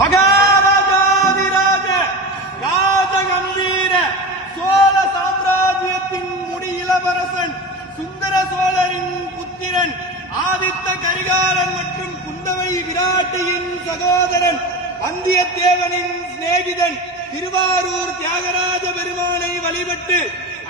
மகாராஜாதிராஜ ராஜகம்பீர சோழ சாம்ராஜ்யத்தின் முடியிளவரசன் சுந்தர சோழரின் புத்திரன் ஆதித்த கரிகாலன் மற்றும் குந்தவை விராட்டியின் சகோதரன் வந்தியத்தேவனின் சிநேகிதன் திருவாரூர் தியாகராஜ பெருமானை வழிபட்டு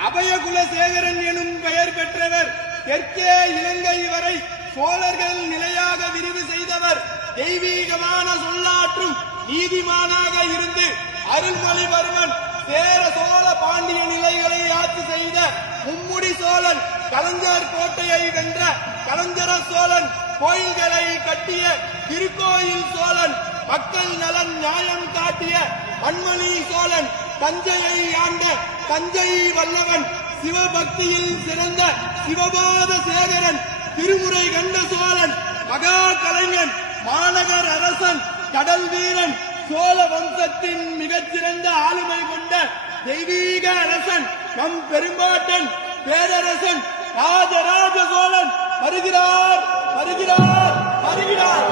அபயகுலசேகரன் எனும் பெயர் பெற்றவர். தெற்கே இலங்கை வரை சோழர்கள் நிலையாக விரிவு செய்தவர். தெய்வீகமான சொல்லாற்றும் நீதிமானாக இருந்து அருள்மொழிவர்மன் சேர சோழ பாண்டிய நிலைகளை ஆட்சி செய்த மும்முடி சோழன். கலைஞர் கோட்டையை வென்ற கலைஞர சோழன். கோயில்களை கட்டிய திருக்கோயில் சோழன். மக்கள் நலன் நியாயம் காட்டிய மண்மணி சோழன். தஞ்சையை ஆண்ட தஞ்சை வல்லவன். சிவபக்தியில் சிறந்த சிவபாத சேகரன். திருமுறை கண்ட சோழன். மகா கலைஞன். மாநகர் அரசன். கடல் வீரன். சோழ வம்சத்தின் மிகச்சிறந்த ஆளுமை கொண்ட தெய்வீக அரசன் நம் பெரும்பாட்டன் பேரரசன் ராஜராஜ சோழன் வருகிறார் வருகிறார் வருகிறார்.